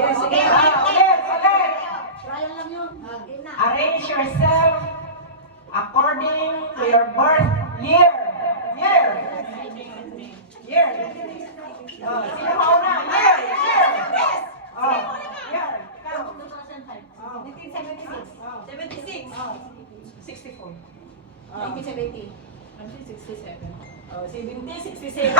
Yes, Okay, ulit. Trial lang yun. Arrange yourself according to your birth year. Year. Sino mauna? Year. Oh, year. Ikaw. 1976. 64. 1970. 67. Oh, 70, 67.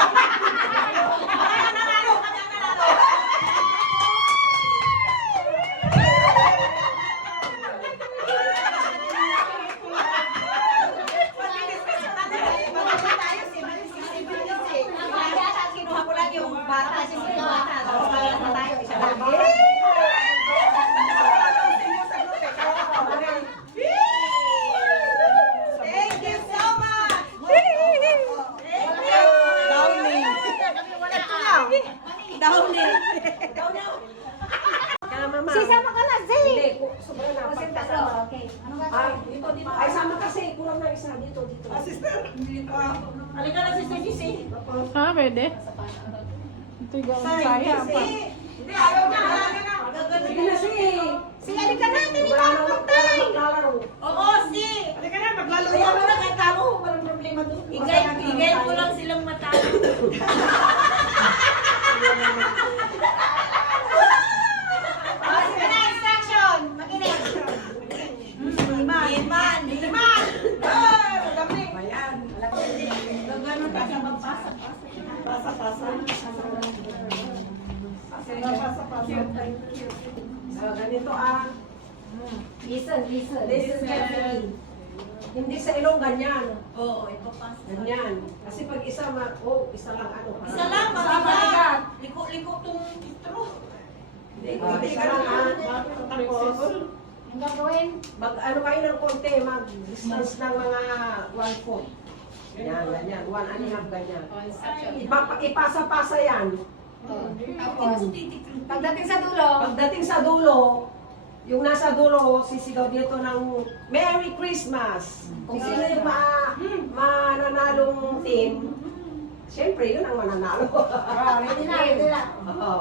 Kinuha ko lang yung bata. Siyempre yung bata. Tapos wala na tayo. Isa lang. Thank you so much! Thank you! Downing. Downing. Sisama ka na, Zay! Hindi, sobrang napagkasama. Okay. Ano ba? Dito. Ay, sama kasi. Kulang na isa. Dito. Halika na, Sister GC. Ah, pwede? Ito yung saya pa. Hindi, ayaw na. Sige na, sige. Sige, halika na, Wala na maglalaro. Oo, si. Halika na, maglalaro. Ayaw mo na, kahit talo. Walang problema doon. Igay ko lang silang matalo. Sige na, instruction. Makinig. Liman. Madami. Ayan. Gano'n ka siya magpasa. Ganito Listen. Listen carefully. Hindi sa ilong ganyan. Oo, ito pa. Ganyan. Kasi pag isa isa lang ano. Isa lang, mabigat. Liko-liko tong intro. Isa lang Tapos, Ang gagawin? ano kayo ng konti, mag-distance ng mga 1 foot. Ganyan. 1.5 ganyan. Ipasa-pasa yan. Tapos, pagdating sa dulo, Pagdating sa dulo, yung nasa dulo, sisigaw dito ng Merry Christmas. Kung sino yung mananalong team, siyempre yun ang mananalo. ready na. Oo.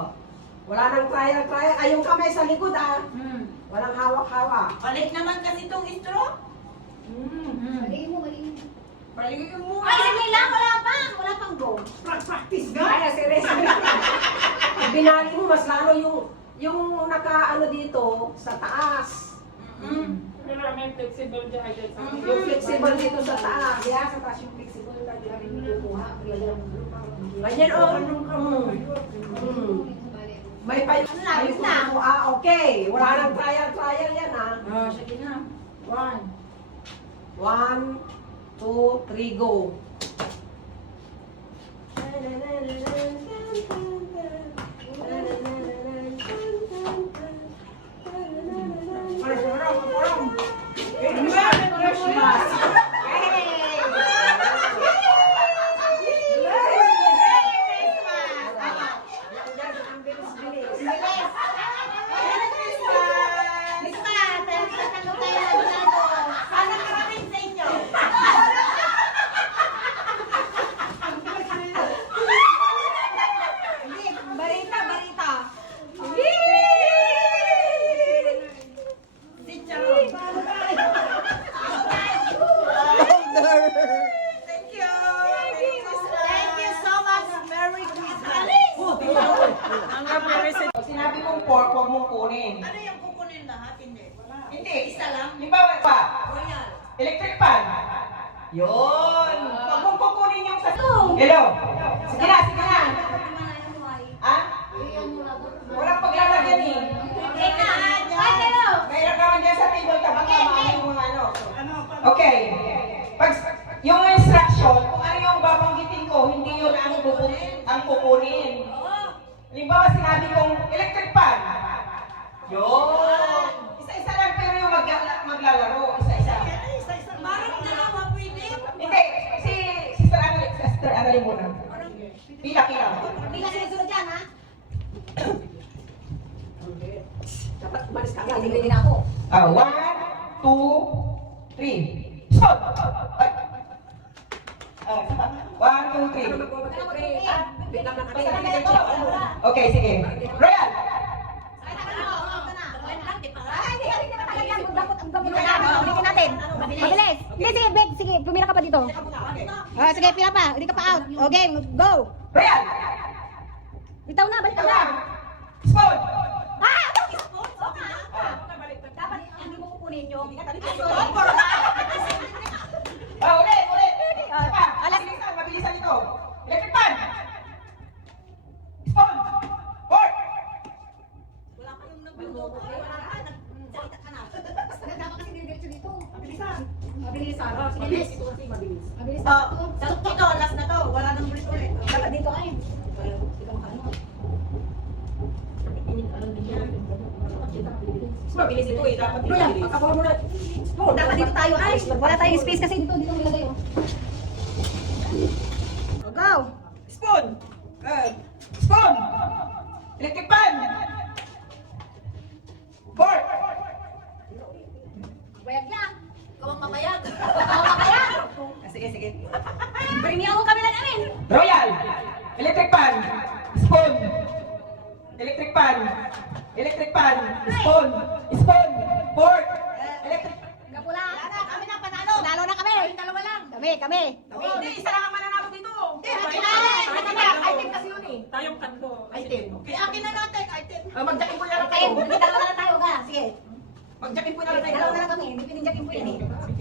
Wala nang trial. Ay, yung kamay sa likod Walang hawak-hawak. Balik naman kasi tong intro. Maligin mo. Paligin mo. Ay, sige lang, wala pang go. Practice nga. Ay, serious. Binali mo, mas lalo yung naka-ano dito, sa taas. Pero may flexible dyan agad sa akin. Yung flexible dito sa taas. Kaya sa taas yung flexible, hindi rin kinukuha. Ganyan May payo. Okay. Wala nang trial yan Sige na. 1, 2, 3, go. Sana karating sa inyo. Balita. Thank you. Thank you so much. Merry Christmas. Sinabi mong pork, huwag mong kunin. Ano yung kukunin lahat? Hindi. Hindi. Isa lang. Halimbawa pa, Royal. electric fan. Yun. Huwag mong kukunin yung sa... Hello. Sige na. Walang paglalagyan eh. May ragawan dyan sa table, tabang kamay yung mga ano. Okay. Pag, yung instruction, kung ano yung babanggitin ko, hindi yun ang kukunin. Halimbawa sinabi kong electric fan. Yun. Isa-isa lang pero yung maglalaro. Isa-isa. Parang dalawa pwede. Hindi. Si Sister Annalyn muna. Pila. Dapat umalis ka. Hindi na ako. 1, 2, 3. Stop! Ay. 1, 2, 3. Okay, sige. Royal! dito. Ah, sige, pila pa. Hindi ka pa out. O, game, go. Royal! Bitaw na, balik Ikaw na. na! Spoon! Ah! Dapat hindi mo kukunin yung... Ulit! Saka! Mabilisan ito! Electric pan! Spoon! Board! Wala pa yung nagbulo. Nagsalita ka na. Dapat kasi diretso dito. Mabilisan. Mabilisan. Oh, sige, next. Mabilisan. Oh, ito, last na to. Wala nang ulit. Dapat dito kayo. Mabilis ito eh. Dapat Bro, yan. Pagkakuha mo na. Oh, dapat dito tayo. Ay, wala tayong space kasi dito. Dito nilagay. Oh. Oh, go. Spoon! Spoon! Electric pan! Board! Bayag lang. Ikaw ang mabayag. Ikaw ang mabayag. Sige. Premium mo kami na namin. Royal! Electric pan! Spoon! Electric pan! Electric pan! Spoon! Spoon! Board! Electric... Kapula. Kami na panalo. Panalo na kami. Dalawa lang. Kami. Hindi, isa lang ang mananalo dito! Item kasi yun eh. Tayong tatlo. Item. Kaya akin na natin, item. Magjakin po na lang Kayo, tayo. dalawa na lang tayo ka. Sige. Magjakin po na lang tayo. Dalawa na lang kami. Hindi pinindyakin po yun eh.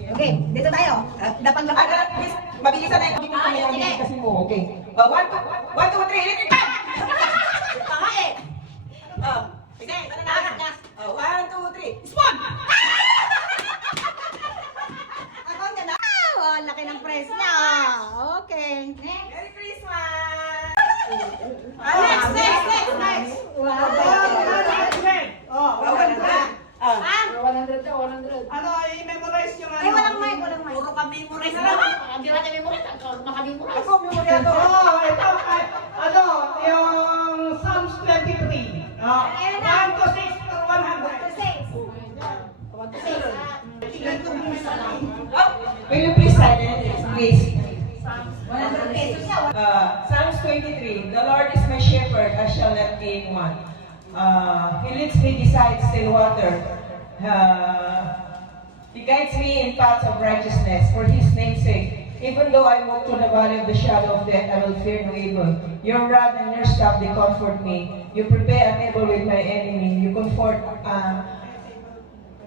Okay, dito tayo. Dapat lang. Please, mabilisan na yung hindi mo kami kasi mo. Okay. 1, 2, 3, electric pan! Tama eh. Sige, ito na lang. 1, 2, 3, spoon! Ako ang ganda. Wow, laki ng press niya. Okay. Merry Christmas! Next. Wow. Ano, i-memorize yung Ay, walang mic. Puro ka memorize na. Hindi natin memorize. Makamemorize. Ako, memoriado. ito, ano, yung Psalms 23. 1 to 6 to 100. Will you please silent, please? 100 pesos niya. Psalms 23. The Lord is my shepherd, I shall not gain one. He leads me beside still water. He guides me in paths of righteousness for His name's sake. Even though I walk through the valley of the shadow of death, I will fear no evil. Your rod and your staff, they comfort me. You prepare a table with my enemy. You prepare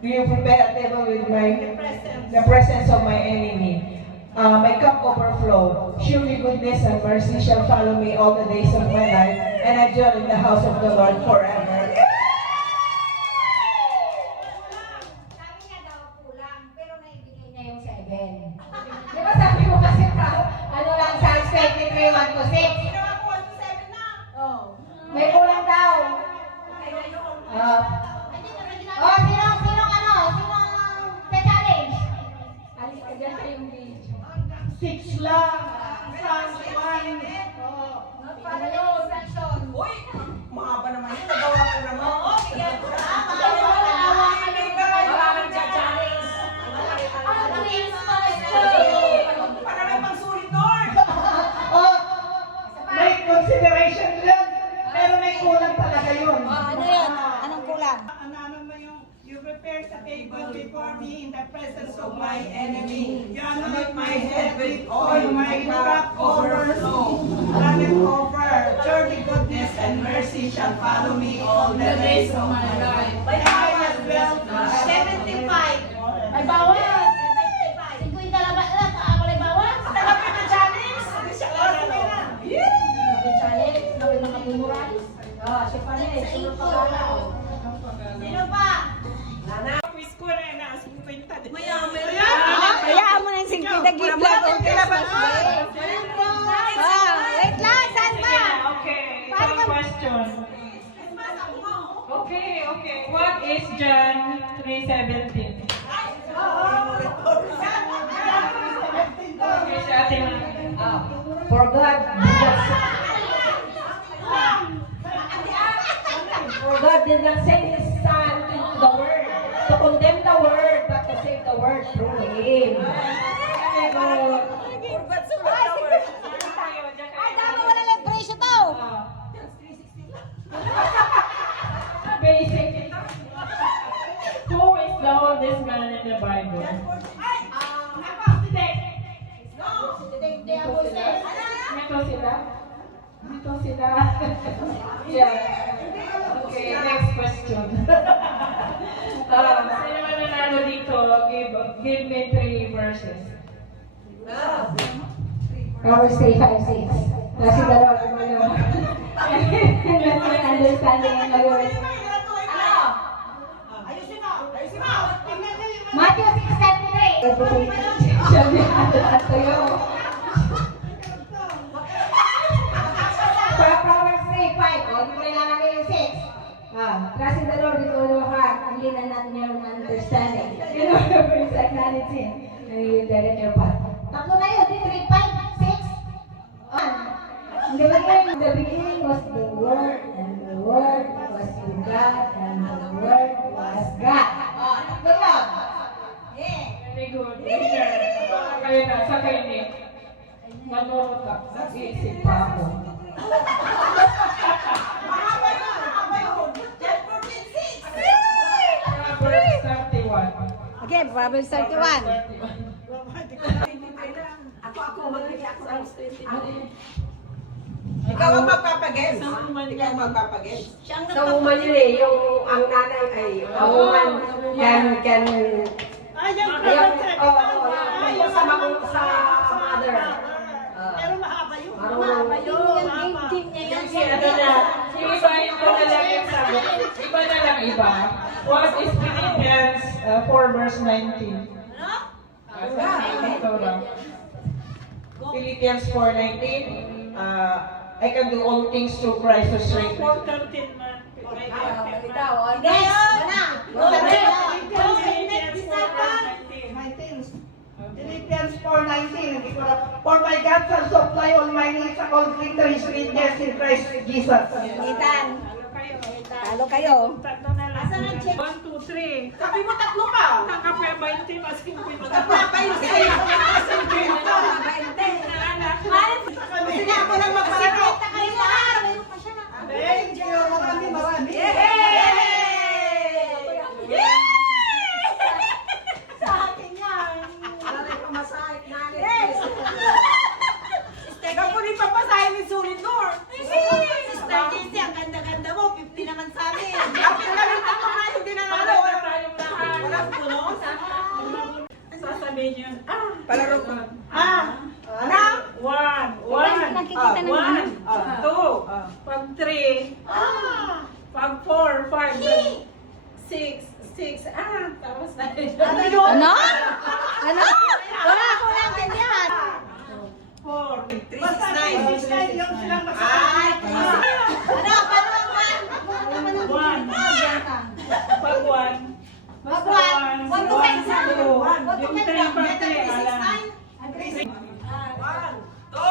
a table with the presence of my enemy. My cup overflow. Surely goodness and mercy shall follow me all the days of my life, and I dwell in the house of the Lord forever. Sabi niya daw kulang, pero naibigay niya yung 7. Di ba sabi mo kasi ano lang, Psalms 23, 1 to 6. May kulang daw. Sinong pe-challenge? Alis ka dyan sa yung video. 6 lang. Psalms 1. Uy! Mahaba naman yun. Nagawa ko naman. Oo, bigyan ko na. Para may pangsulit doon. May consideration lang, pero may kulang talaga yun. Ano yun? Anong kulang? Ano mo yung, you prepare the table before me in the presence of my enemy. You anoint my head with oil, my cup overflow. Running over, surely goodness and mercy shall follow me all the days of my life. I will dwell in the 75. May bawas. 50 lang ba? Ako lang bawas. Talagang na challenge. Challenge. Gawin mga memorize. Siya pa rin. Sino pa? Quiz ko na yun, Kaya mo ng 50 na gift lang. Wait lang, saan ba? Okay, one question. Okay. What is John 3:17? Okay, sa ating For God did not send His Son into the world to condemn the world, but to save the world through Him. Ay, dama wala celebration to. Basic. Who is the oldest man in the Bible? dito sila. Dito sila. Yeah. Okay, next question. Sino mananalo dito? Give me 3 verses. Proverbs 3:5-6. Kasi dalawa ko mo yung understanding and language. Ayusin mo! Ayusin mo! Tingnan niyo yung Matthew 6:33. Shall be added unto you. Proverbs 3:5. O, di mo nilangin yung 6. Trust in the Lord with all your heart and lean on not your own understanding. You know your ways, acknowledge Him, and He will direct your path. Tatlo na yun. 3, 5, 6. In the beginning was the Word, and the Word was with God, and the Word was God. Tatlo yun. Very good. Leader. Kayo na, sa kayo ni. Manurot ka. Nag-iisip pa ako. mahaba yun! Mahaba yun! 10, 14, 6! Proverbs 31. Okay, Proverbs 31. Ikaw ang magpapag-guess. Ikaw ang magpapag-guess. Sa woman yun eh, yung ang nanay ay, ang woman can, Ayaw ayaw sa mother. Pero mahaba yun. Team niya yan. Kasi ano na, yung iba na lang yung sabi. Iba na lang iba. What is Philippians 4 verse 19? Ito lang. Philippians 4:19. I can do all things through Christ who strengthens me. 4:13 man. Philippians 4:19. Hindi ko na- For my God shall supply all my needs according to His riches in Christ Jesus. Ethan. Talo kayo. Asan ang check? 1, 2, 3. Sabi mo tatlo ka. Kakapaya 20, mas hindi mo Tatlo yung sa'yo. Sige ako lang magpalaro. Thank you. Marami. Sa akin yan. Teka po rin papasahin ni Sulit Lord. Sister Jessie, ang ganda-ganda mo. 50 naman sa amin. After na rin ako na yung dinanalo. tayong lahat. Walang puno. Sasabihin yun. Palaro ko. Ano? 1. Nakikita ng mga. 2. Pag 3. Pag 4, 5. 6. Tapos na yun. Ano? Ano? Wala ko lang ganyan. 4. 3, 6, 9. Yung silang Ay! Ano? Paano ang one? 1. Pag 1. Magwan. One to five sa akin. One to Yung five 3 lang. pag Better 3, than alam. 6, 9. 4.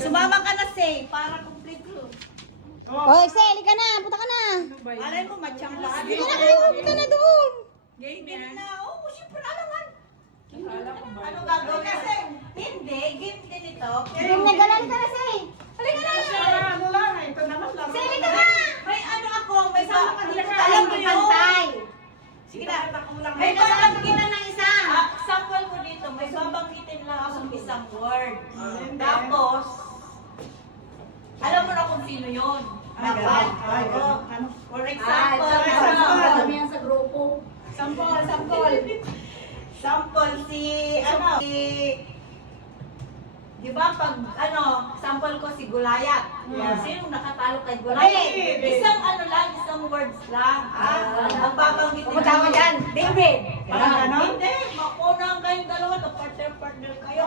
Sumama ka na, Say, para complete ko. Oh, Excel, ka na. Punta ka na. Malay mo, matsyamba. Sige na kayo. Punta na doon. Game na. Oo, siyempre, alangan. Ano gagawin kasi? Hindi, game din ito. Game na galan ka na, Say. Halika na! Ano lang, ito naman lang. Say, ka na. May ano ako, may sama ka dito. Alam mo pantay. Sige na, may babanggitin na ng isa. Sample ko dito, may babanggitin lang ako ng isang word. Tapos, alam mo na kung sino yun. Dapat. Oo. For example, yan sa grupo. sample di ba pag sample ko si Gulayat. Sino nakatalo kay Gulayat? Isang isang words lang. Ang babanggitin. Kumatawa dyan. David. Hindi, makunang kayong dalawa, na partner kayo.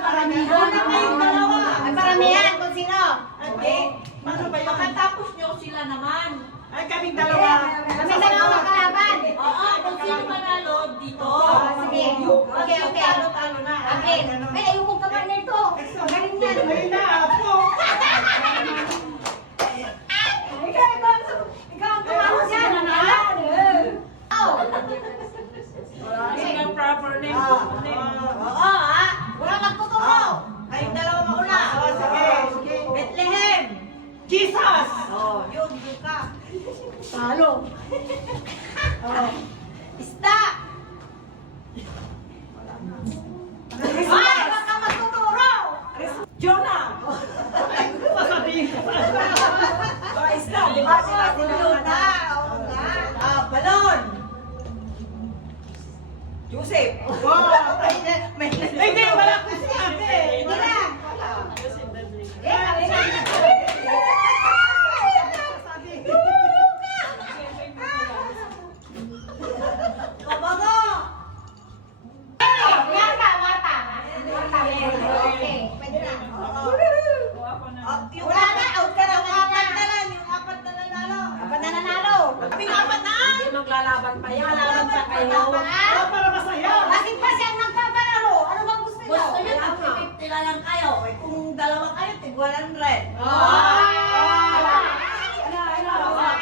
Paramihan. Makunang kayong dalawa. Ang paramihan kung sino. Hindi. Ano ba yun? Makatapos nyo sila naman. Ay, kaming dalawa. Kami dalawa kalaban. Oo, kung sino manalo dito. Sige. Okay. Talo-talo na. Okay. Ay, ayokong kapartner to. Galing yan. Ay, naapo. Ikaw ang tumawag dyan. Ang proper name. Oo, wala magtuturo. Kayong dalawa mauna. Sige. Bethlehem. Jesus! Oh, yun ka. Talo. Isda. Ay, wag ka magtuturo. Jonah! Masabihin ko pa. Isda, di ba? Oo nga. Balon. Joseph. Wow! May Hindi, wala ko si ate. Wala. Kabago. Wata. Okay. Pwede na. Oo. Yung Wala na, out ka na, Yung apat na lang. Yung apat na nanalo. Apat na nanalo. Yung apat na? Hindi maglalaban pa yan. Lalaban pa kayo. Oh, para masaya. Bakit pa siyang nagpapanalo? Ano bang gusto niyo? Gusto nyo, 50 na lang kayo. Eh, kung dalawa kayo, tig 100.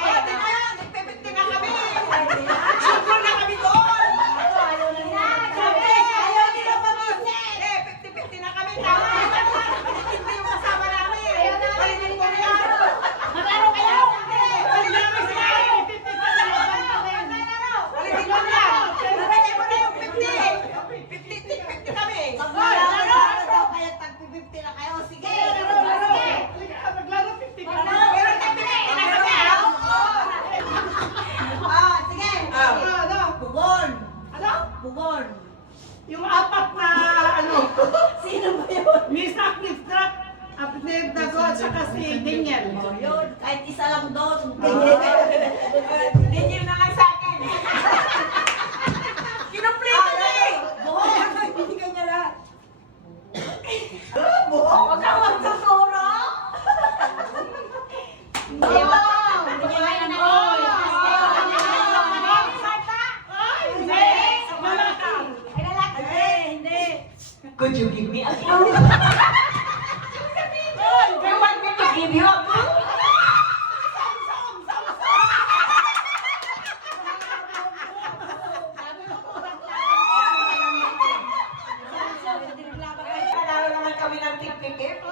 Pwede na yan. Nagpipiti na kami. Siyempre na kami doon. Ayaw nila pamiti. Eh, 50-50 na kami. Tama. Hindi yung kasama namin. Palitin ko na yan. Maglaro kayo! Palitin ko na yan. Palitin ko na yan. Palitin ko na yung 50. 50 kami. Maglaro daw kayo, tag-50 na kayo. Sige. Sige, maglaro 50 ka na. Pero tag-50 na kami. Sige. Ano? Bugon. Ano? Bugon. Yung apat na, ano, Sino ba yun? Miss Aknitrak, Abner Dago, at saka si Daniel. Yun, kahit isa lang doon. Ganyan na lang sa akin. Kinumpleto na eh. Buhon. Binigyan niya lahat. Buhon? Huwag kang magtuturo. Could you give me a clue? You want me to give you a clue? Panalo naman kami ng tip-tip.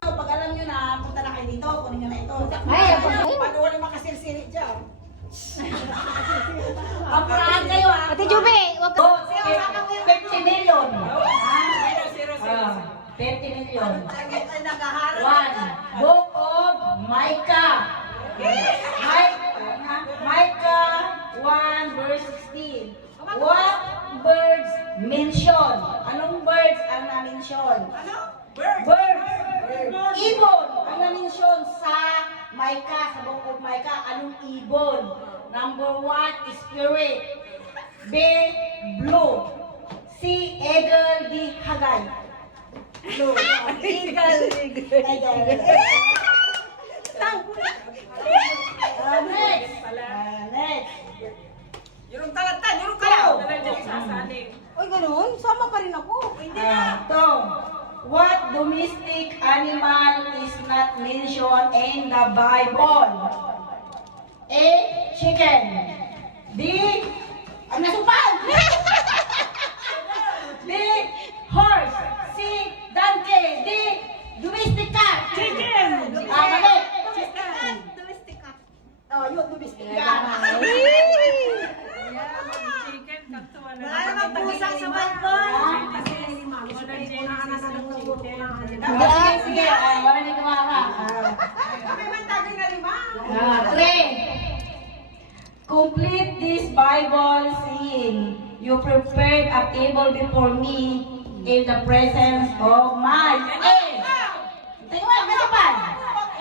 Pag alam nyo na, punta na kayo dito, kunin nyo na ito. Panuwali makasirsiri dyan. Apurahan kayo ha. Ate Jube, wag ka. 50 million. 50 million. Ay, nakaharap. One, Book of Micah. Micah 1 verse 16. What birds mention? Anong birds ang na-mention? Ano? Birds. Ibon ang na-mention sa Micah, sa Book of Micah. Anong ibon? Number 1, spirit. B, blue. C, eagle. D, hagay. Blue. Eagle. Next. Next. Yung talatan, yung kayo. Talagang sasaling. Uy, ganun? Sama pa rin ako. Hindi na. Ito. What domestic animal is not mentioned in the Bible? A. Chicken. B. Ang nasupal! B. Horse. C. Donkey. D. Domestic cat. Chicken! Mali. Domestic ka. Oh, yun, domestic cat. Wala namang pusa sa balkon. Sige, sige. Wala na tumawa. Kami man tagay na lima. 3. Complete this Bible saying, you prepared a table before me in the presence of my A. Tayo mo, kasapan.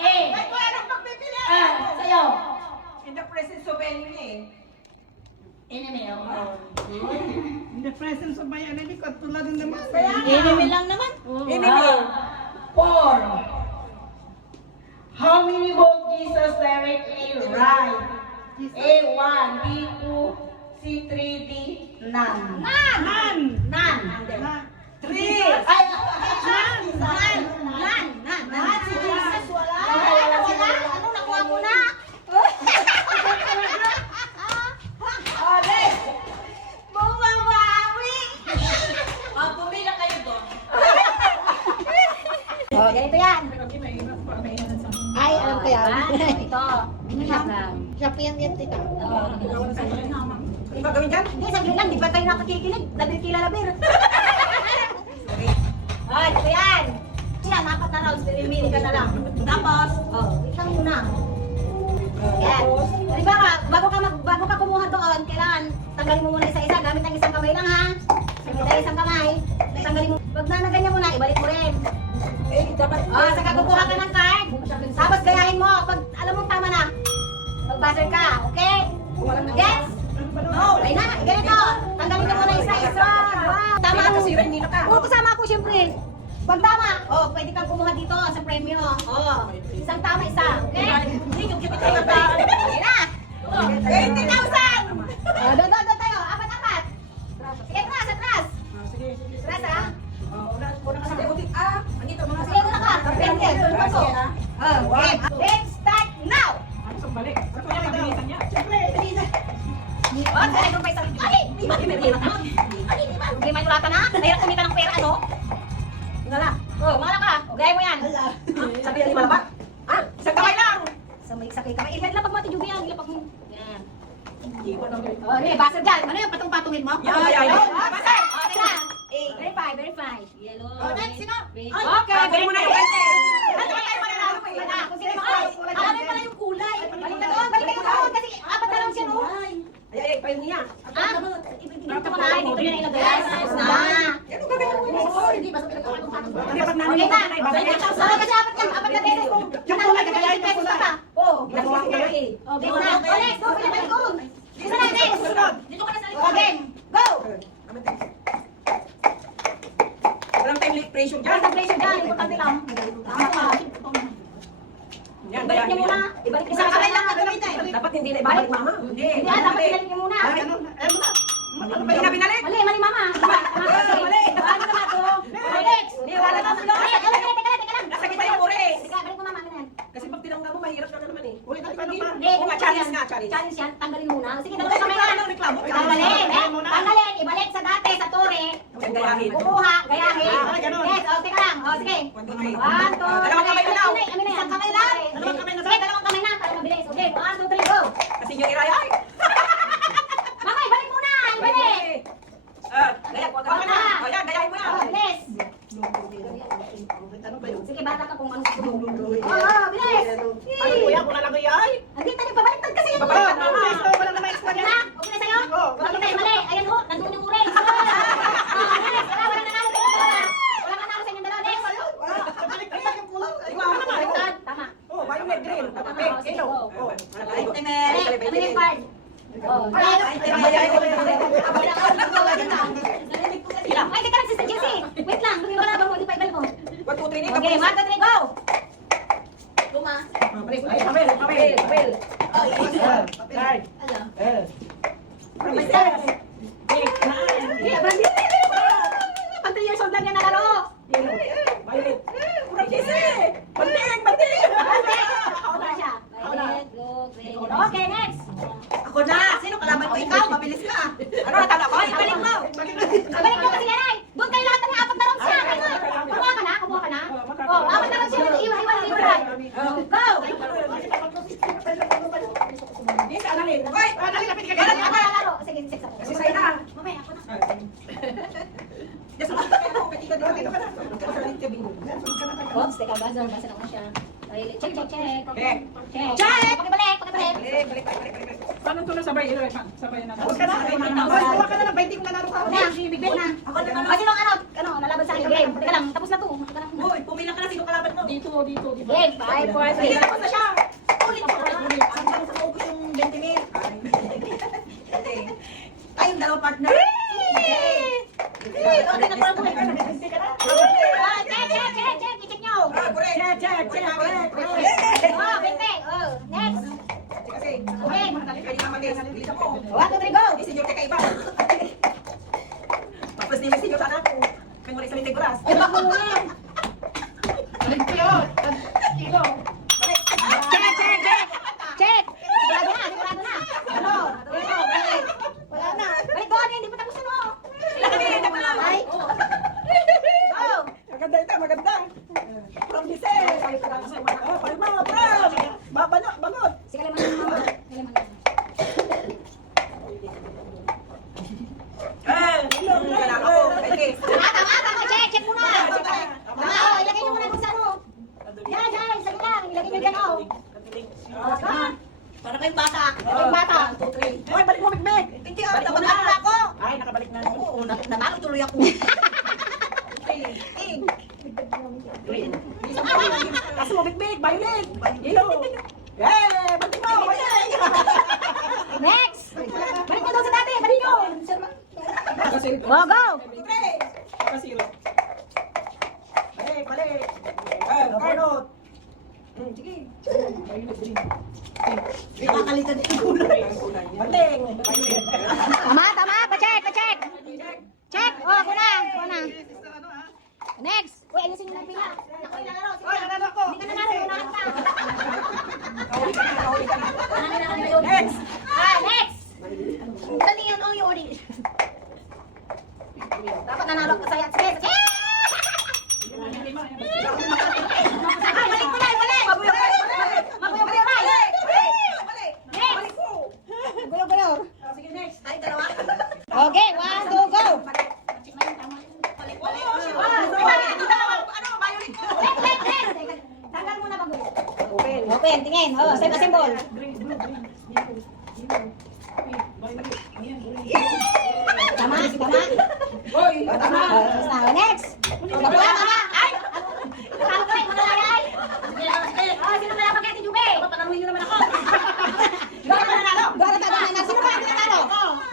A. Ay, wala nang pagpipilian. Sa'yo. In the presence of enemy. Enemy, In the presence of my enemy, katulad ng naman. Enemy lang naman. Enemy. 4. How many books Jesus directly write? A1, B2, C3, D, none. None. None. Three. Ay, Si Jesus, wala. Anong nakuha mo na? Bumabawi. pumila kayo doon. Oh, ganito yan. Ay, alam ko yan. Ito. Shopee yan, tita. Ano gagawin dyan? Hindi, saglit lang. Di ba tayo nakakikinig? Labir kila labir. Oh, ito yan. Yan, 4 na rounds. Mili ka na lang. Tapos, wait lang muna. Yan. Di ba ka, bago ka kumuha doon, kailangan tanggalin mo muna isa-isa. Gamit ang isang kamay lang, ha? Gamit ang isang kamay. Tanggalin mo. Pag nanaganyan mo na, ibalik mo rin. Saka kukuha ka ng card. Tapos gayahin mo. Pag alam mo tama na, mag-buzzer ka, okay? Yes? No. Ay na, ganito. Tanggalin ka muna isa-isa. Wow. Tama ako. Oo, kasama ako siyempre. Pag tama, pwede kang kumuha dito sa premyo. Isang tama, isa. Okay? Hindi, yung kipit tayo ba? Sige na. 20,000! Doon tayo. Apat-apat. Sige, atras. Atras, ha? Sige, muna ka. Depende. Okay. Let's start now. Hindi may tulatan na. Mahirap kumita ng pera, ano? Ngala. Ngala ka. Gaya mo yan. Sabi yan, lima ba? Ha? Isang kamay lang. Sakay kamay. Ilan lang pag mati jubi yan. Ilapag mo. Yan. Basag dyan. Ano yung patong-patungin mo? Basag. Okay na. Verify. Yellow. Next, sino? Okay. Bili mo na yung bente. Ano ba tayo mananalo pa? Iba na. Kung sino mo ay. Alam pala yung kulay. Balik ka doon. Kasi apat na lang siya, no? Ay, payo niya. Dito mo na. Dito niya ilagay. Tapos na. Ano gagawin mo? Hindi, basta pinagkakatong-patong. Hindi, pag namin Okay mo na. na ibabalik. Kasi apat yan. Apat na pera. Yung kulay, gagayahin mo pula. Ginagawa ko kayo eh. Dito na. Next, go. Pinabalik ko. Dito na, next. Dito ka na sa likod. Game. Go. Walang time late pressure dyan. Basta pressure dyan. Importante lang. Tama ka. Yan, Ibalik niya muna. Ibalik niya sa kamay lang. Dapat hindi na ibabalik mama. Hindi. Hindi, dapat ibalik niya muna. Ano ba yung binalik? Mali, mama. Mali. Ano naman to? Next. Hindi, wala na. Ay, teka lang. Nasa kita yung uri. Sige, balik mo mama. Ganyan. Kasi pag tinanggal mo, mahirap na naman eh. Ulit natin pa. Hindi, Oo nga, challenge nga, challenge. Challenge yan. Tanggalin muna. Sige, dalawa kamay lang. Reklamo. Tanggalin. Ibalik sa dati, sa tore. Gayahin. Kukuha, gayahin. Yes, teka lang. Sige. 1, 2, 3. 1, 2, Dalawang kamay na daw. Isang kamay lang. Sige, dalawang kamay na. Para mabilis. Okay, 1, 2, 3, go. Kasi yung iraya. Ay! Mama, ibalik muna. Ibalik. Gaya, huwag ka na. Ayan, gayahin mo yan. Bilis. Sige, bata ka kung ano gusto mo. Bilis. Ano po yan? Kung nalagay ay? Hindi, tayo pabaliktad kasi yung Babaliktad, mama. Wala naman extra Okay yan. na? Okay na sa'yo? Okay na, mali. Ayan ho, nandun yung uri. Wala nanalo sa inyo dalawa. Wala ka nanalo sa inyo dalawa. Next. Baliktad yung kulay. Baliktad. Tama. Oh, violet green. Pink, yellow. Oh, Next. Ano yung card? Ay, teka lang, Sister Jessie. Wait lang, lumiwala ba mo? Hindi pa ibalik mo. 1, 2, 3, Okay, 1, 2, 3, go! Luma. Ay, Abel. Card. Pag 3 years old lang yan nalaro. Violet. Go! Yes, analin. Hoy, analin, lapit ka Galing ganyan. ako lalaro. Sige, six ako. Kasi sa'yo na. Mamaya ako na. Yes, lapit ka na. Dito ka na. Oops, teka, buzzer ako siya. Ay, check. Okay. Check! Pakibalik! Balik. Paano ito na sabay? Sabay na. Tapos ka na. Hoy, kuha ka na ng 20 kung nanalo ka. Ako na, big bet na. Ako na. Kasi ano, nalaban sa akin. Game. Teka lang, tapos na to. Hoy, pumila ka na. Sino kalaban mo? Dito. Game, 5, 4, 3. Tapos na siya. Ulit ko. Ang tanong sa ubos yung 20 mil. Tayong dalawa partner. Okay, nagpura ko. Check. I-check nyo. Check. Oh, bente. Oh, next. Kasi, Okay. pwede naman din. Bilisan mo. 1, 2, 3, go. Di senyor kakaiba. Tapos di may senyor sana ako. Kaya mo rin sa mintig oras. Ay, bako muna. Check. Sigurado na. Ano? Balik. Wala na. Balik ko, hindi pa tapos ano. Ay. Go. Maganda. From Giselle. Palma, from. Bangot. Sige, laman. Wala ako. Okay. Tama. Check muna. Tama, ilagay nyo muna kung saan mo. Yan. Sabi lang. Ilagay nyo dyan, oh. Para kayong bata. Ilagay bata. Hoy, balik mo, Big. Hindi, Balik mo na ako. Ay, nakabalik na. Oo, Natalo tuloy ako. Kaso mo, Big. Violet. Yellow. Yeah, balik mo. Next. Balik mo doon sa dati. Balik nyo. Go. Balik. Carnot. Sige. Nakakalitan din yung kulay. Baling. Tama. Pa-check. Check. Oh, ako na. Next. Uy, ayusin nyo na pila. Ako yung lalaro. Hoy, nanalo ko. Hindi ka nanalo. Unahan ka. Next. Next. Dali yun. Oh, yun. Dapat nanalo ka sa'yo. Sige. Balik mo na. Balik. Mabuyo. Next. Gulo. Sige, next. Ay, dalawa. Okay, 1, 2, go. Tanggal mo na magulo. Open, tingin. Oh, save a symbol. Tama. Tama. Next. Tama. Ay! Tama ka rin, malalagay. Oh, sino na lang Ate Jube? Panaluhin nyo naman ako. Gora ka nanalo. Sino ba ang nanalo?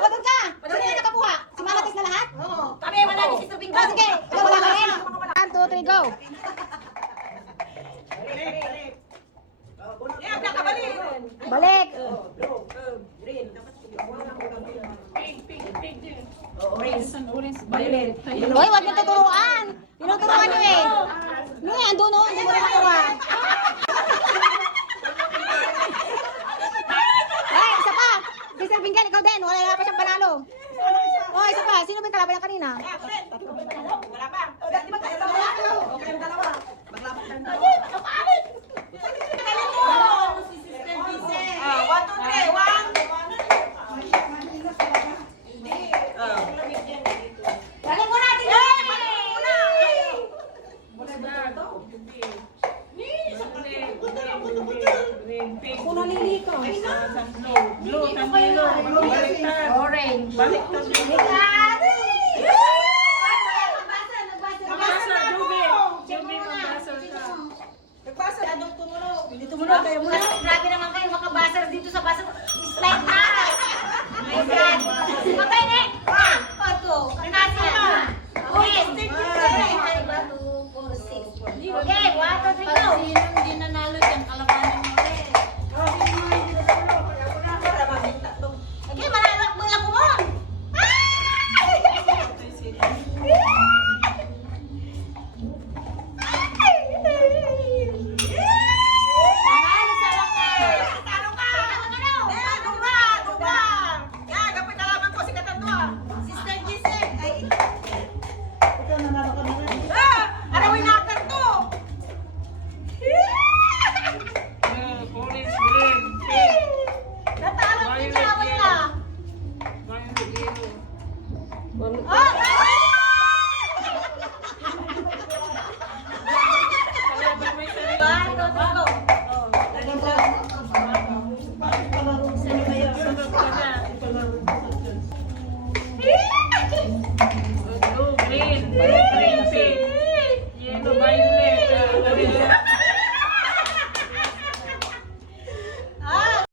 O, doon ka. Sino yung nakakuha? Si Malatis na lahat? Oo. Kami, wala ni Sister Bingo. Sige. Wala ka rin. 1, 2, 3, go. Balik. Hoy, wag niyo tuturuan. Tinuturuan niyo eh. Andun o. Hindi mo rin tuturuan. Ay, isa pa. Sister Bingan, ikaw din. Wala pa siyang panalo. Oh, isa pa. Sino ba yung kalaban niya kanina? Wala pa. Di ba tayo dalawa? Okay, yung dalawa. Maglaban tayo. Balik mo natin. Ako nalili ka. Blue. Orange. Balik ka din. Grabe naman kayo makabasar dito sa basar. Slide na. My God. Okay, next. Ito. Kanasa. Uy. Ay, bato. 4, 6. Okay, 1, 2, 3, go. Hindi nanalo dyan, kalabanin mo rin. Okay, malalak mo lang mo. Sister Giselle. Ay, ito nanalo ka na rin. Arawin na to. Amen.